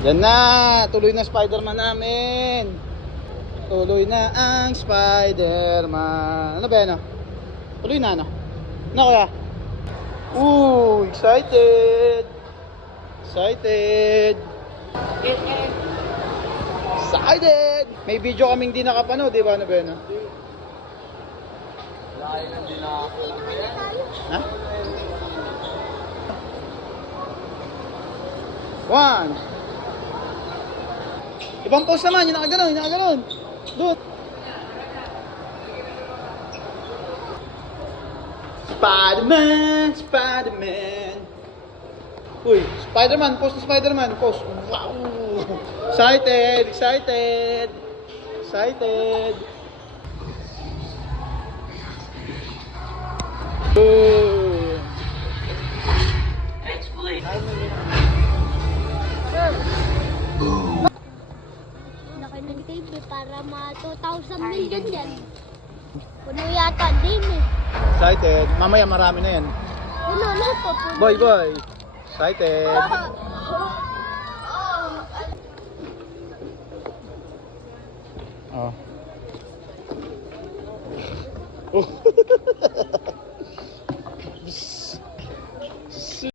Yan na, tuloy na Spider-Man namin. Tuloy na ang Spider-Man. Ano ba yan? Tuloy na ano? Ano kaya? Excited! Excited! Excited! May video kaming di nakapanood, di ba? Ano ba yan? Ha? One! Ibang pose naman, yung nakaganon, yung nakaganon. Doon. Spider-Man, Spider-Man. Uy, Spider-Man, pose na Spider-Man, pose. Wow! Excited, excited. Excited. Boom. Laki ng TV para ma 2,000 million yan. Puno yata din eh. Excited. Mamaya marami na yan. Puno na to. Puno. Boy, boy. Excited. Oh.